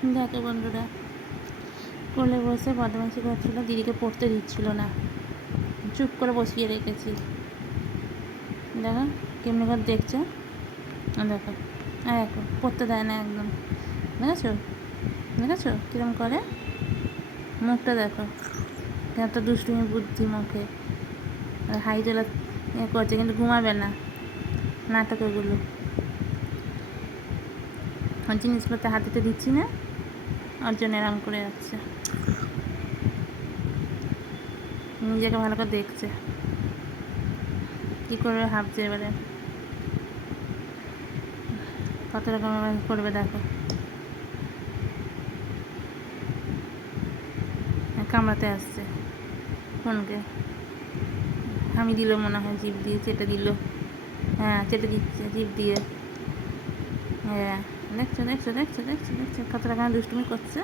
দেখো বন্ধুরা, কোলে বসে বদমাইশি করছিল, দিদিকে পড়তে দিচ্ছিল না, চুপ করে বসিয়ে রেখেছি। দেখো কেমনি করে দেখছে, দেখো দেখো পড়তে দেয় না একদম। দেখেছো দেখেছো কীরকম করে, মুখটা দেখো এত দুষ্টুমি বুদ্ধি মুখে, হাই তোলা করছে, কিন্তু ঘুমাবে না, নাটক ওগুলো। জিনিসপত্র হাতেতে দিচ্ছি না, ওর জন্য এরম করে যাচ্ছে, নিজেকে ভালো করে দেখছে কী করবে ভাবছে এবারে, কত রকম করবে দেখো। কামড়াতে আসছে ফোনকে, আমি দিল মনে হয়, জিভ দিয়ে চেটে দিল, হ্যাঁ চেটে দিচ্ছে জিভ দিয়ে। হ্যাঁ দেখছো দেখছো দেখছো দেখছো দেখছো কত রকম দুষ্টুমি করছে।